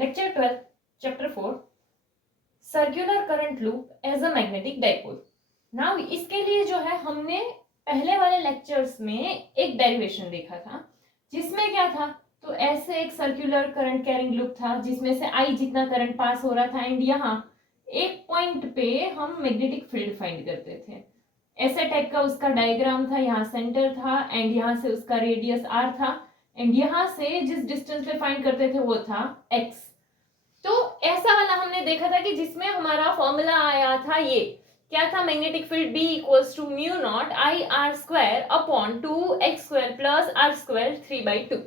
Lecture 12 chapter 4 circular current loop as a magnetic dipole. Now इसके लिए जो है हमने पहले वाले लेक्चर्स में एक डेरिवेशन देखा था जिसमें क्या था, तो ऐसे एक सर्कुलर करंट कैरिंग लूप था जिसमें से आई जितना करंट पास हो रहा था एंड यहाँ एक पॉइंट पे हम मैग्नेटिक फील्ड फाइंड करते थे। ऐसे टाइप का उसका डायग्राम था, यहाँ सेंटर था एंड यहाँ से उसका रेडियस आर था एंड यहाँ से जिस डिस्टेंस पे फाइंड करते थे वो था एक्स। तो ऐसा वाला हमने देखा था कि जिसमें हमारा फॉर्मूला आया था, ये क्या था, magnetic field B equals to mu naught I R square upon 2x square plus R square 3/2।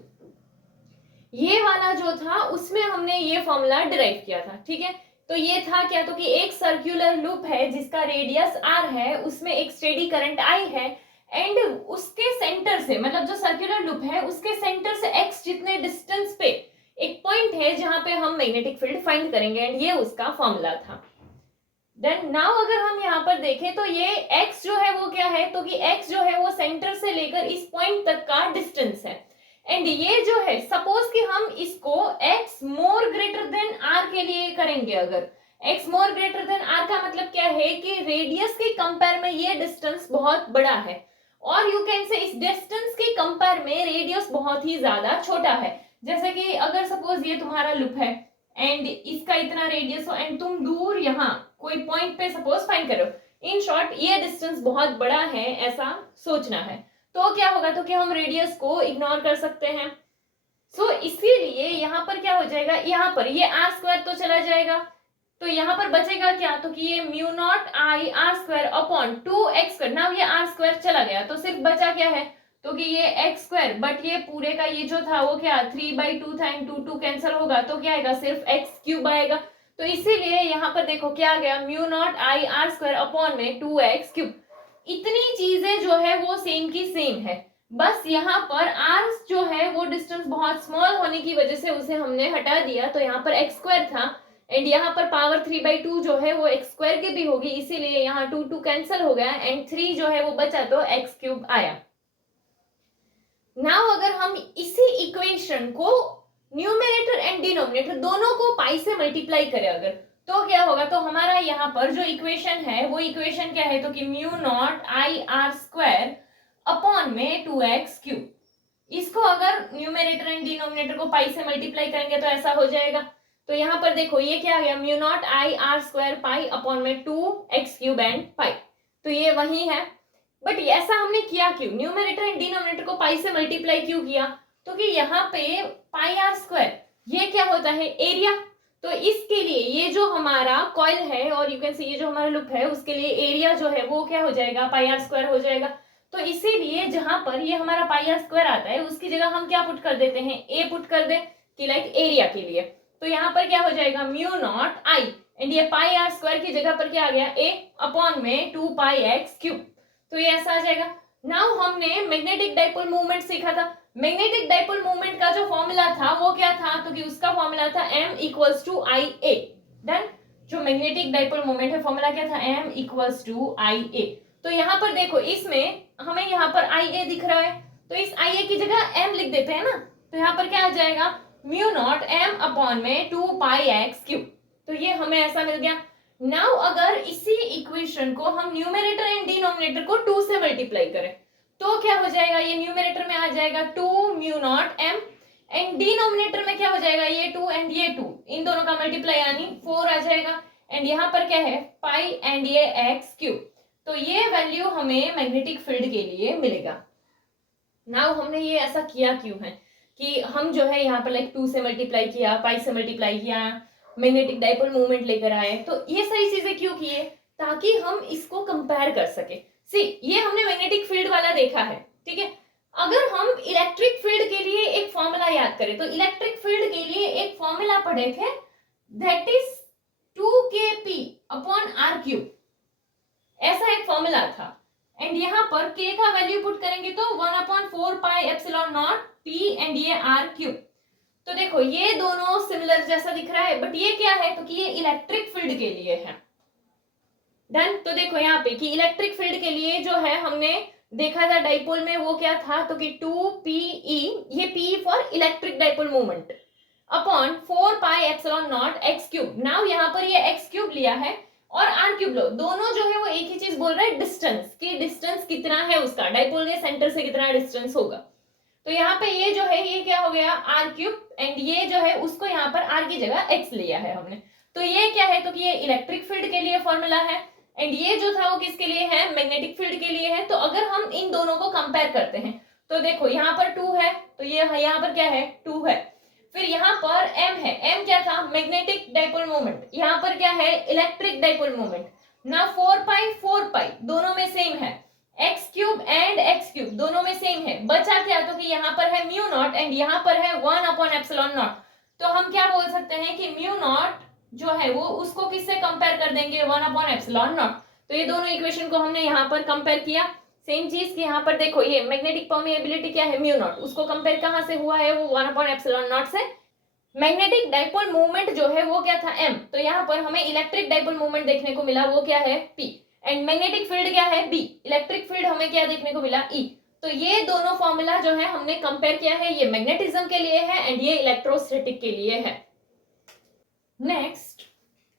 ये वाला जो था उसमें हमने ये फॉर्मूला डिराइव किया था। ठीक है, तो ये था क्या, तो कि एक सर्कुलर लूप है जिसका रेडियस r है, उसमें एक स्टेडी करंट I है एंड उसके सेंटर से, मतलब जो सर्कुलर लूप है उसके सेंटर से x जितने डिस्टेंस पे एक पॉइंट है जहां पे हम मैग्नेटिक फील्ड फाइंड करेंगे एंड ये उसका फॉर्मूला था। देन नाउ अगर हम यहाँ पर देखें तो ये x जो है वो क्या है, तो कि x जो है वो सेंटर से लेकर इस पॉइंट तक का डिस्टेंस है एंड ये जो है, सपोज कि हम इसको x मोर ग्रेटर देन r के लिए करेंगे। अगर x मोर ग्रेटर देन r का मतलब क्या है कि रेडियस के कंपेयर में ये डिस्टेंस बहुत बड़ा है और यू कैन से इस डिस्टेंस के कंपेयर में रेडियस बहुत ही ज्यादा छोटा है। जैसे कि अगर सपोज ये तुम्हारा लूप है एंड इसका इतना रेडियस हो एंड तुम दूर यहाँ कोई पॉइंट पे सपोज फाइंड करो, इन शॉर्ट ये डिस्टेंस बहुत बड़ा है ऐसा सोचना है, तो क्या होगा, तो कि हम रेडियस को इग्नोर कर सकते हैं। सो इसीलिए यहाँ पर क्या हो जाएगा, यहाँ पर ये आर स्क्वायर तो चला जाएगा, तो यहाँ पर बचेगा क्या, तो कि ये mu naught I R square upon 2x square. Now ये आर स्क्वायर चला गया तो सिर्फ बचा क्या है, तो कि ये x स्क्वायर, बट ये पूरे का ये जो था वो क्या 3/2 था एंड 2 कैंसिल होगा तो क्या आएगा, सिर्फ x क्यूब आएगा। तो इसीलिए यहाँ पर देखो क्या आ गया, mu naught I R square upon में 2x क्यूब। इतनी चीजें जो है वो सेम की सेम है, बस यहाँ पर r जो है वो डिस्टेंस बहुत स्मॉल होने की वजह से उसे हमने हटा दिया, तो यहाँ पर x स्क्वायर था एंड यहाँ पर पावर 3/2 जो है वो x स्क्वायर की भी होगी, इसीलिए यहाँ 2 कैंसिल हो गया एंड 3 जो है वो बचा तो x क्यूब आया। नाउ अगर हम इसी इक्वेशन को न्यूमरेटर एंड डिनोमिनेटर दोनों को पाई से मल्टीप्लाई करें अगर, तो क्या होगा, तो हमारा यहाँ पर जो इक्वेशन है वो इक्वेशन क्या है, तो कि mu naught I R square upon में 2x क्यूब। इसको अगर न्यूमरेटर एंड डिनोमिनेटर को पाई से मल्टीप्लाई करेंगे तो ऐसा हो जाएगा। तो यहाँ पर देखो ये क्या आ गया, mu naught I R square pi upon में 2x क्यूब एंड पाई, तो ये वही है। बट ऐसा हमने किया क्यों, न्यूमरेटर एंड डिनोमिनेटर को पाई से मल्टीप्लाई क्यों किया, तो कि यहाँ पे पाई आर स्क्वायर ये क्या होता है, एरिया। तो इसके लिए ये जो हमारा कॉइल है और यू कैन सी ये जो हमारा लूप है उसके लिए एरिया जो है वो क्या हो जाएगा, पाई आर स्क्वायर हो जाएगा। तो इसीलिए जहां पर ये हमारा पाई आर स्क्वायर आता है उसकी जगह हम क्या पुट कर देते हैं, ए पुट कर दे कि लाइक एरिया के लिए। तो यहाँ पर क्या हो जाएगा, म्यू नॉट आई एंड ये पाई आर स्क्वायर की जगह पर क्या आ गया, ए अपॉन में 2 पाई एक्स क्यूब, तो ये ऐसा आ जाएगा। नाउ हमने मैग्नेटिक डाइपोल मूवमेंट सीखा था, मैग्नेटिक डाइपोल मूवमेंट का जो फॉर्मूला था वो क्या था, तो कि उसका फॉर्मूला था m equals to I A. Done, जो मैग्नेटिक डाइपोल मूवमेंट है फॉर्मूला क्या था, m equals to I A. तो यहाँ पर देखो इसमें हमें यहाँ पर आई ए दिख रहा है, तो इस आई ए की जगह m लिख देते हैं ना, तो यहाँ पर क्या आ जाएगा, म्यू नॉट m अपॉन में 2 पाई एक्स क्यूब, तो ये हमें ऐसा मिल गया। नाउ अगर इसी इक्वेशन को हम न्यूमरेटर एंड डिनोमिनेटर को 2 से मल्टीप्लाई करें तो क्या हो जाएगा, ये न्यूमरेटर में आ जाएगा 2 mu naught m and denominator में क्या हो जाएगा, ये 2 एंड ये 2, इन दोनों का मल्टीप्लाई यानी 4 आ जाएगा एंड यहाँ पर क्या है पाई एंड ये x क्यूब, तो ये वैल्यू हमें मैग्नेटिक फील्ड के लिए मिलेगा। नाउ हमने ये ऐसा किया क्यों है कि हम जो है यहाँ पर लाइक 2 से मल्टीप्लाई किया, पाई से मल्टीप्लाई किया, मैग्नेटिक डाइपोल मूवमेंट लेकर आए, तो ये सारी चीजें क्यों किए, ताकि हम इसको कंपेयर कर सके। सी ये हमने मैग्नेटिक फील्ड वाला देखा है, ठीक है। अगर हम इलेक्ट्रिक फील्ड के लिए एक फॉर्मूला याद करें तो इलेक्ट्रिक फील्ड के लिए एक फॉर्मूला पढ़े थे, that is 2kp upon R cube, ऐसा एक फॉर्मूला था एंड यहाँ पर k का वैल्यू पुट करेंगे तो 1/4 pi epsilon not p and ये आर क्यूब। तो देखो ये दोनों सिमिलर जैसा दिख रहा है, बट ये क्या है, तो कि ये इलेक्ट्रिक फील्ड के लिए है। डन, तो देखो यहाँ पे कि इलेक्ट्रिक फील्ड के लिए जो है हमने देखा था डाइपोल में वो क्या था, तो कि 2pe, ये p for electric dipole movement upon 4 pi epsilon not x cube. Now यहाँ पर ये एक्स क्यूब लिया है और आर क्यूब लो, दोनों जो है वो एक ही चीज बोल रहे हैं, डिस्टेंस, कि डिस्टेंस कितना है उसका, डाइपोल के सेंटर से कितना डिस्टेंस होगा। तो यहाँ पे ये जो है ये क्या हो गया आर क्यूब, एंड ये जो है उसको यहाँ पर आर की जगह एक्स लिया है हमने। तो ये क्या है, तो कि ये इलेक्ट्रिक फील्ड के लिए फॉर्मूला है, एंड ये जो था वो किसके लिए है, मैग्नेटिक फील्ड के लिए है। तो अगर हम इन दोनों को कंपेयर करते हैं तो देखो यहाँ पर 2 है, तो ये यहाँ पर क्या है 2 है, फिर यहाँ पर m है, m क्या था, मैग्नेटिक डाइपोल मोमेंट, यहाँ पर क्या है, इलेक्ट्रिक डाइपोल मोमेंट। ना 4 पाई दोनों में सेम है, x cube and x cube दोनों में सेम है, बचा क्या, तो कि यहाँ पर है म्यू नॉट एंड यहाँ पर है 1 अपॉन एप्सिलॉन नॉट। तो हम क्या बोल सकते हैं कि म्यू नॉट जो है वो उसको किससे कंपेयर कर देंगे, 1 अपॉन एप्सिलॉन नॉट। तो ये दोनों इक्वेशन को हमने यहाँ पर कंपेयर किया, सेम चीज की यहाँ पर देखो, ये मैग्नेटिक परमिएबिलिटी क्या है, म्यू नॉट, उसको कंपेयर कहाँ से हुआ है, वो 1 अपॉन एप्सिलॉन नॉट से। मैग्नेटिक डाइपोल मूवमेंट जो है वो क्या था m, तो यहाँ पर हमें इलेक्ट्रिक डाइपोल मूवमेंट देखने को मिला, वो क्या है p, एंड मैग्नेटिक फील्ड क्या है b, इलेक्ट्रिक फील्ड हमें क्या देखने को मिला e। तो ये दोनों फॉर्मूला जो है हमने कंपेयर किया है, ये मैग्नेटिज्म के लिए है एंड ये इलेक्ट्रोस्टैटिक के लिए है। नेक्स्ट,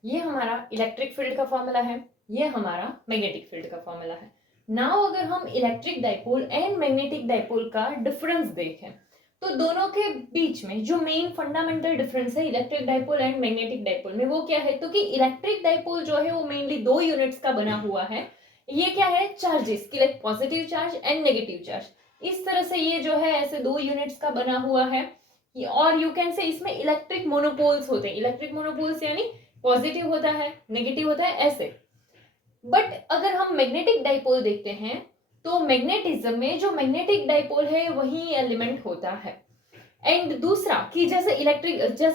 ये हमारा इलेक्ट्रिक फील्ड का फॉर्मूला है, ये हमारा मैग्नेटिक फील्ड का फॉर्मूला है। नाउ अगर हम electric dipole and magnetic dipole का डिफरेंस देखें तो दोनों के बीच में जो मेन फंडामेंटल डिफरेंस है electric dipole and magnetic dipole में, वो क्या है, तो कि इलेक्ट्रिक डाइपोल जो है वो मेनली 2 यूनिट्स का बना हुआ है। ये क्या है, चार्जेस की, like positive charge and negative charge, इस तरह से ये जो है ऐसे 2 यूनिट्स का बना हुआ है। और यू कैन से इसमें इलेक्ट्रिक मोनोपोल्स होते हैं, इलेक्ट्रिक मोनोपोल्स यानी पॉजिटिव होता है नेगेटिव होता है ऐसे। बट अगर हम मैग्नेटिक डाइपोल देखते हैं तो मैग्नेटिज्म में जो मैग्नेटिक डाइपोल है वही एलिमेंट होता है। एंड दूसरा कि जैसे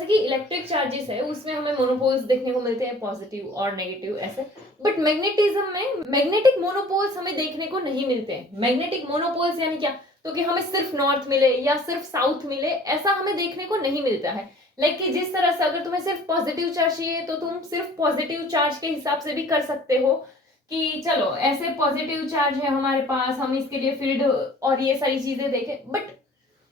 कि इलेक्ट्रिक चार्जेस है उसमें हमें मोनोपोल्स देखने को मिलते हैं, पॉजिटिव और नेगेटिव ऐसे। बट मैग्नेटिज्म में मैग्नेटिक मोनोपोल्स हमें देखने को नहीं मिलते हैं। मैग्नेटिक मोनोपोल्स यानी क्या, तो कि हमें सिर्फ नॉर्थ मिले या सिर्फ साउथ मिले, ऐसा हमें देखने को नहीं मिलता है। लाइक कि जिस तरह से अगर तुम्हें सिर्फ पॉजिटिव चार्ज चाहिए तो तुम सिर्फ पॉजिटिव चार्ज के हिसाब से भी कर सकते हो कि चलो ऐसे पॉजिटिव चार्ज है हमारे पास, हम इसके लिए फील्ड और ये सारी चीजें देखें। बट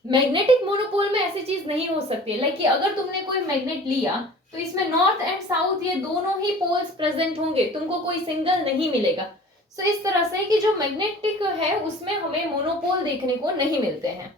मैग्नेटिक मोनोपोल में ऐसी चीज नहीं हो सकती। लाइक कि अगर तुमने कोई मैग्नेट लिया तो इसमें नॉर्थ एंड साउथ ये दोनों ही पोल्स प्रेजेंट होंगे, तुमको कोई सिंगल नहीं मिलेगा। सो इस तरह से कि जो मैग्नेटिक है उसमें हमें मोनोपोल देखने को नहीं मिलते हैं।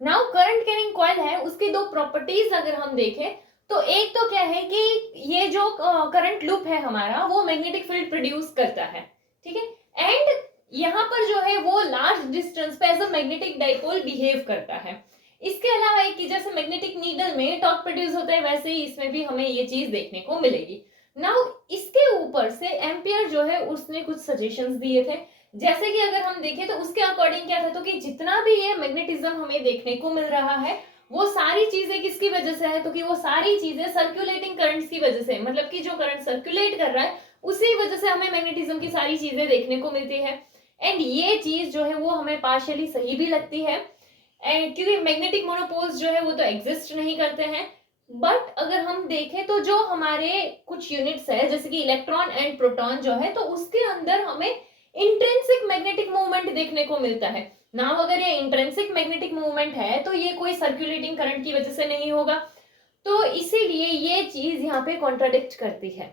नाउ करंट कैरिंग कॉइल है, उसकी 2 प्रॉपर्टीज अगर हम देखें तो एक तो क्या है कि ये जो करंट लूप है हमारा वो मैग्नेटिक फील्ड प्रोड्यूस करता है, ठीक है, एंड यहाँ पर जो है वो लार्ज डिस्टेंस पे as a magnetic dipole behave करता है। इसके अलावा एक कि जैसे मैग्नेटिक नीडल में टॉर्क प्रोड्यूस होता है वैसे ही इसमें भी हमें ये चीज देखने को मिलेगी। नाउ इसके ऊपर से एम्पियर जो है उसने कुछ सजेशंस दिए थे, जैसे कि अगर हम देखें तो उसके अकॉर्डिंग क्या था, तो कि जितना भी ये मैग्नेटिज्म हमें देखने को मिल रहा है वो सारी चीजें किसकी वजह से है, तो कि वो सारी चीजें सर्कुलेटिंग करंट्स की वजह से, मतलब कि जो करंट सर्कुलेट कर रहा है उसी वजह से हमें मैग्नेटिज्म की सारी चीजें देखने को मिलती है। एंड ये चीज जो है वो हमें पार्शियली सही भी लगती है, एंड क्योंकि मैग्नेटिक मोनोपोल्स जो है वो तो एग्जिस्ट नहीं करते हैं। बट अगर हम देखें तो जो हमारे कुछ यूनिट्स है जैसे कि इलेक्ट्रॉन एंड प्रोटॉन जो है, तो उसके अंदर हमें इंट्रिंसिक मैग्नेटिक मूवमेंट देखने को मिलता है। नाउ अगर ये इंट्रिंसिक मैग्नेटिक मूवमेंट है तो ये कोई सर्कुलेटिंग करंट की वजह से नहीं होगा, तो इसीलिए ये चीज यहाँ पे कॉन्ट्राडिक्ट करती है।